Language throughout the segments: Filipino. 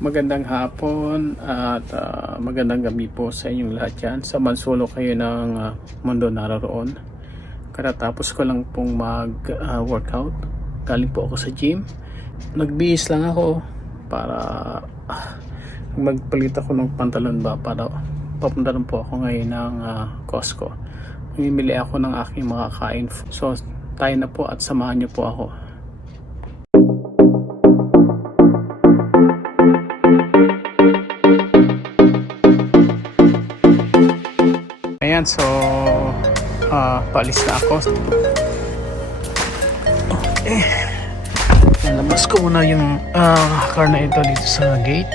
Magandang hapon at magandang gabi po sa inyong lahat dyan. Sa mansulo kayo ng mundo naroon. Katatapos ko lang pong mag-workout. Galing po ako sa gym. Nagbihis lang ako para magpalit ako ng pantalon ba para papunta lang po ako ngayon ng Costco. Mamimili ako ng aking makakain. So tayo na po at samahan niyo po ako. Ayan, so paalis na ako. Okay. Labas ko muna yung car na ito dito sa gate.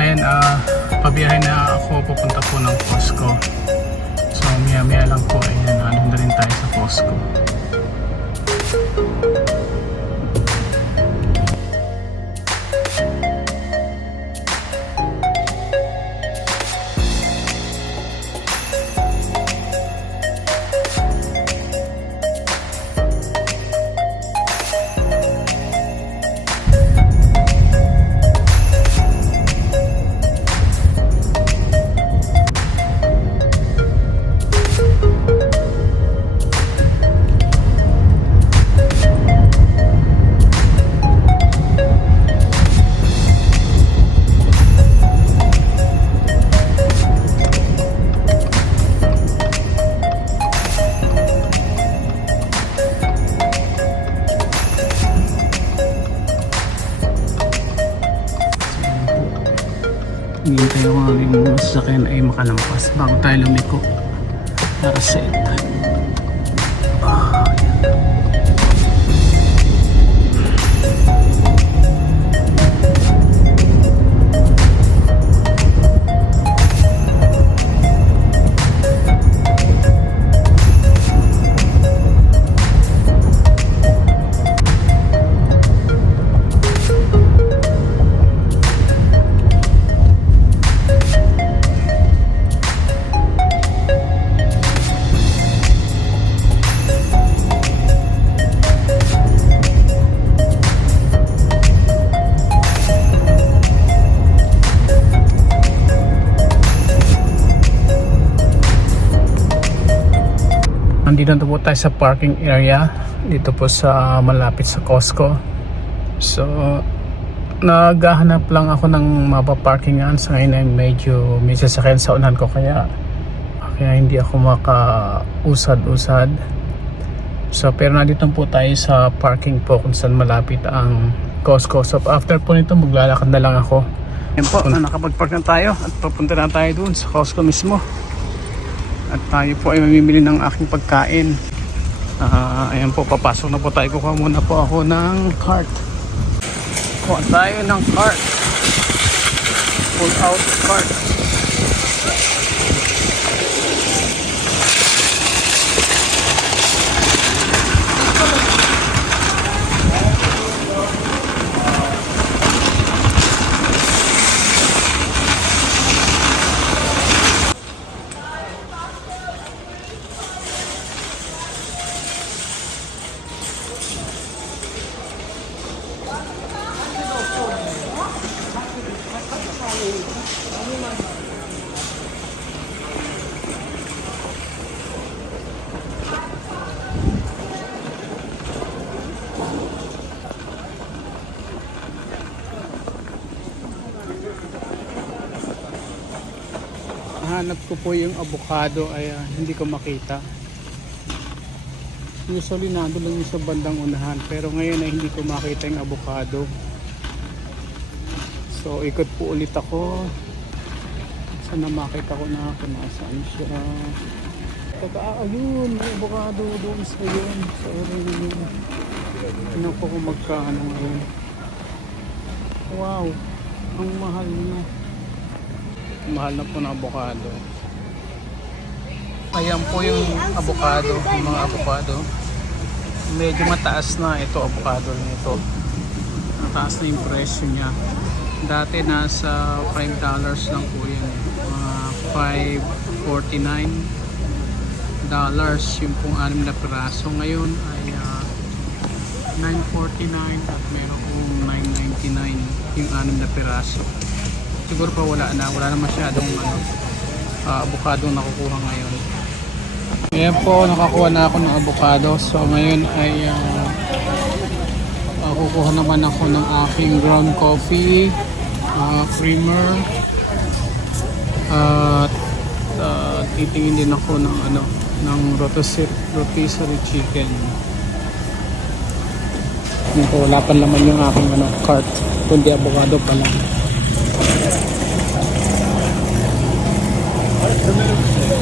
Ayan, pabiyahe na ako, pupunta po ng Costco. So maya lang po, ayan, na rin tayo sa Costco. Hintay ko nga yung sasakyan ay makalampas bago tayo lumiko para set. Nandito na po tayo sa parking area dito po sa malapit sa Costco. So naghahanap lang ako ng mapaparkingan. Sa ngayon ay medyo may sasakyan sa unahan ko kaya hindi ako makausad-usad. So pero nandito po tayo sa parking po kung saan malapit ang Costco. So after po nito maglalakad na lang ako. Ayan po, nakapag-park na tayo at papunta na tayo dun sa Costco mismo. At tayo po ay mamimili ng aking pagkain. Ayan po, papasok na po tayo. Kukuha muna po ako ng cart. Kuha tayo ng cart. Pull out cart. hinahanap ko po yung avocado ay hindi ko makita. Usually nandun lang yung sa bandang unahan, pero ngayon ay hindi ko makita yung avocado. So ikot po ulit ako. Sana makita ko na kung nasaan siya. Ayun, may avocado doon sa yun. Sorry. Tingnan ko kung magkano ngayon. Wow, ang mahal niya. Mahal na po na avocado. Ayan po yung avocado, yung mga avocado. Medyo mataas na ito avocado nito. Mataas na yung presyo niya. Dati nasa $5 lang po yan. $5.49 yung pong 6 na piraso. Ngayon ay $9.49 at meron pong $9.99 yung 6 na piraso. Siguro pa wala na masyadong avocado nakukuha ngayon. Ngayon po nakakuha na ako ng avocado. So ngayon ay kukuha naman ako ng aking ground coffee, creamer, at titingin din ako ng rotisserie chicken. Wala pa naman yung aking cart, kundi avocado pa lang.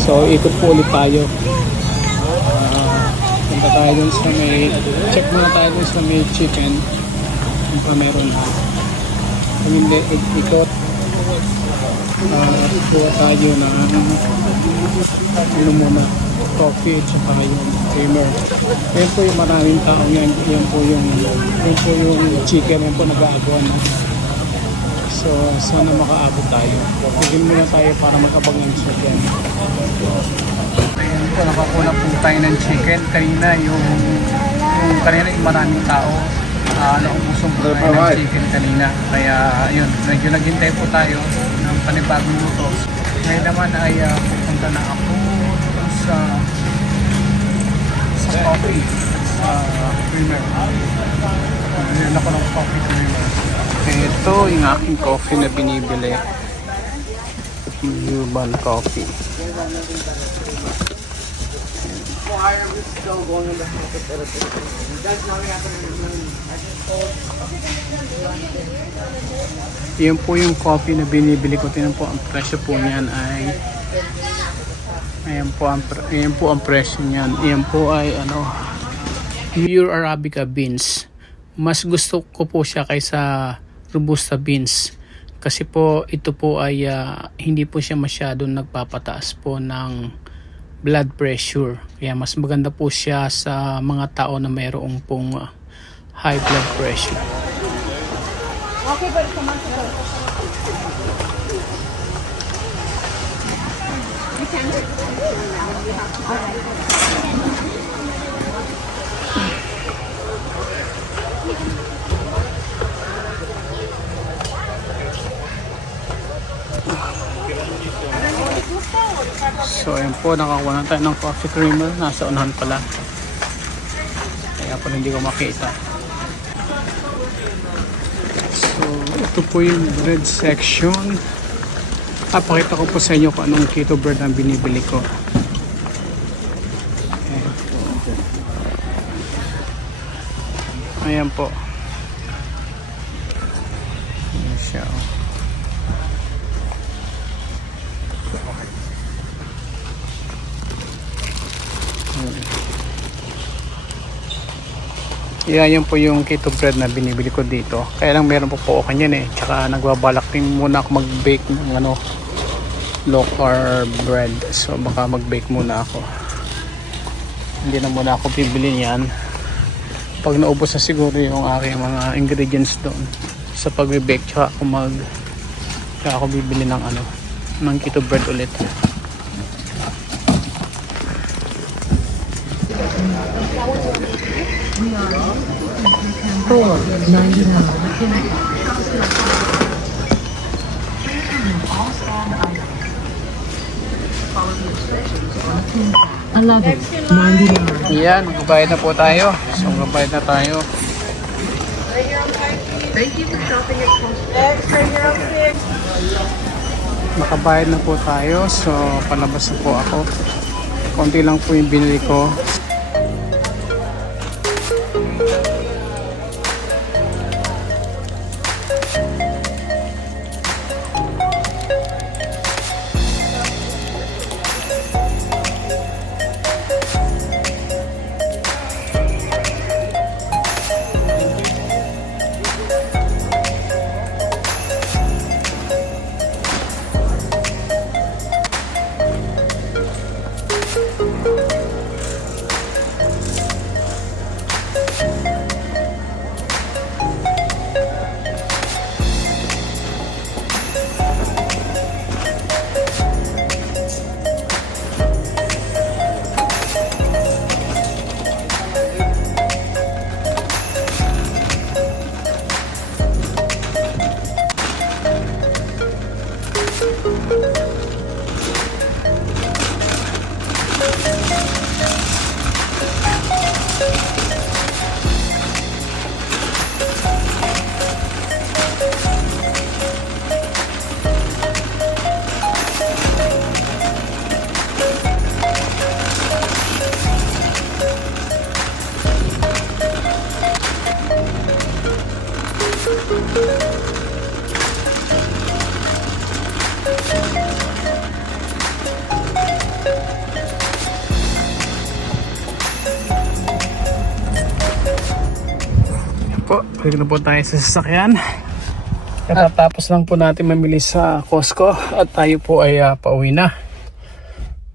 So ikot po ulit tayo. Punta tayo dun sa check muna tayo dun sa may chicken kung pa meron na. Kung hindi, ikot. Kuha tayo ng muna, coffee at saka yung creamer. Yan po yung maraming tao yan. Yan po yung chicken. Yan po nag-aagawan na. So sana makaabot tayo. Tigil muna tayo para mag-abangan siya dyan. Ayan po, nakakuna po tayo ng chicken. Kanina yung maraming tao. Naubusong po tayo ng chicken kanina. Kaya yun, medyo naghintay po tayo ng panibagong luto. Ngayon naman ay pupunta na ako sa coffee at sa creamer. Ngayon ako ng coffee creamer. Ito yung aking coffee na binibili. Urban Coffee. Yan po yung coffee na binibili ko. Tingnan po ang presyo po niyan ay ayan po ang presyo niyan. Ayan po ay pure Arabica beans. Mas gusto ko po siya kaysa Robusta beans kasi po ito po ay hindi po siya masyadong nagpapataas po ng blood pressure, kaya mas maganda po siya sa mga tao na mayroong pong high blood pressure. Okay, but so ayun po, nakakuha na tayo ng coffee creamer. Nasa unahan pala, kaya pala hindi ko makita. So ito po yung bread section. Pakita ko po sa inyo kung anong keto bread ang binibili ko. Ayan po. Ayan siya. Yan po yung keto bread na binibili ko dito. Kaya lang meron po ako kanyan Tsaka nagbabalak din muna ako mag-bake ng low carb bread. So baka mag-bake muna ako. Hindi na muna ako bibili niyan. Pag naubos na siguro yung aking mga ingredients doon sa pag-bake, tsaka ako bibili ng keto bread ulit. Yan, magbabayad na po tayo. So magbabayad na tayo. Thank you for shopping at Extra, you're okay. nakabayad na po tayo. So palabas na po ako. Konti lang po yung binili ko. Balik na po tayo sa sasakyan. Katatapos lang po natin mamili sa Costco at tayo po ay pauwi na.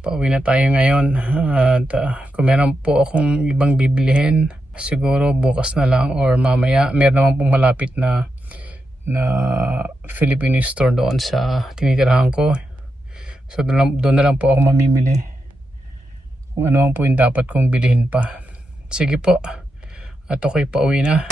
Pauwi na tayo ngayon. At kung meron po akong ibang bibilihin, siguro bukas na lang or mamaya. Meron naman pong malapit na Filipino store doon sa tinitirahan ko. So doon na lang po ako mamimili kung ano man po yung dapat kong bilihin pa. Sige po. At ako'y pauwi na.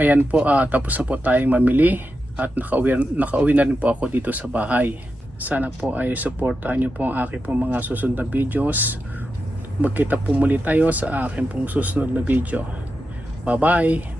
Ayan po, tapos na po tayong mamili at nakauwi na rin po ako dito sa bahay. Sana po ay supportahan nyo po ang aking pong mga susunod na videos. Magkita po muli tayo sa aking pong susunod na video. Bye bye!